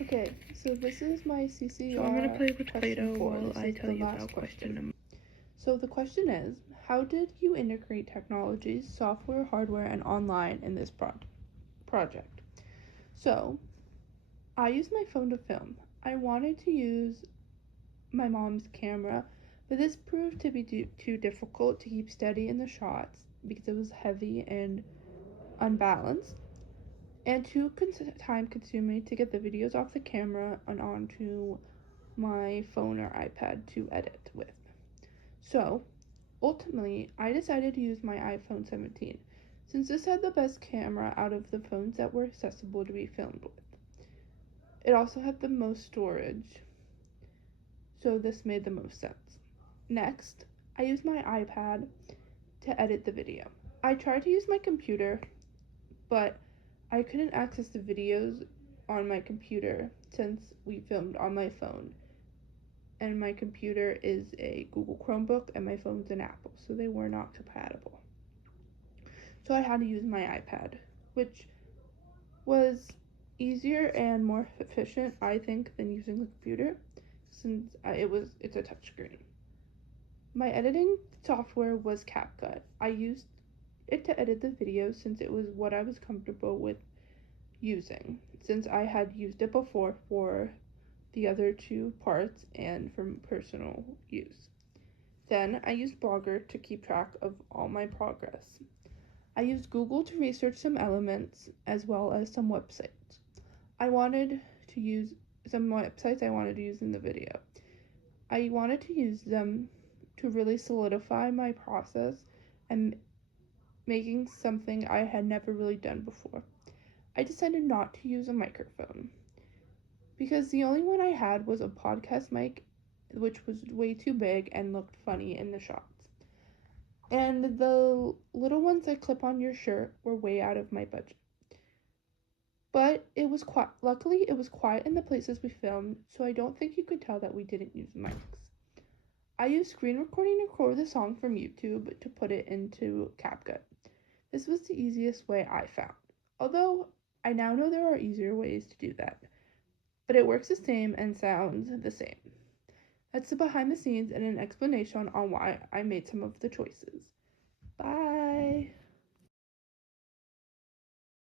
Okay, so this is my CCR. So I'm going to play with question Play-Doh 4. while This I is tell the you last about question number. So the question is, how did you integrate technologies, software, hardware, and online in this project? So I used my phone to film. I wanted to use my mom's camera, but this proved to be too difficult to keep steady in the shots because it was heavy and unbalanced, and too time consuming to get the videos off the camera and onto my phone or iPad to edit with. So, ultimately, I decided to use my iPhone 17 since this had the best camera out of the phones that were accessible to be filmed with. It also had the most storage, so this made the most sense. Next, I used my iPad to edit the video. I tried to use my computer, but I couldn't access the videos on my computer since we filmed on my phone. And my computer is a Google Chromebook and my phone's an Apple, so they were not compatible. So I had to use my iPad, which was easier and more efficient, I think, than using the computer since it's a touchscreen. My editing software was CapCut. I used it to edit the videos since it was what I was comfortable with using, since I had used it before for the other two parts and for personal use. Then I used Blogger to keep track of all my progress. I used Google to research some elements as well as some websites. I wanted to use some websites I wanted to use in the video. I wanted to use them to really solidify my process and making something I had never really done before. I decided not to use a microphone because the only one I had was a podcast mic, which was way too big and looked funny in the shots. And the little ones that clip on your shirt were way out of my budget. But it was quiet. Luckily, it was quiet in the places we filmed, so I don't think you could tell that we didn't use mics. I used screen recording to record the song from YouTube to put it into CapCut. This was the easiest way I found. Although I now know there are easier ways to do that, but it works the same and sounds the same. That's the behind the scenes and an explanation on why I made some of the choices. Bye!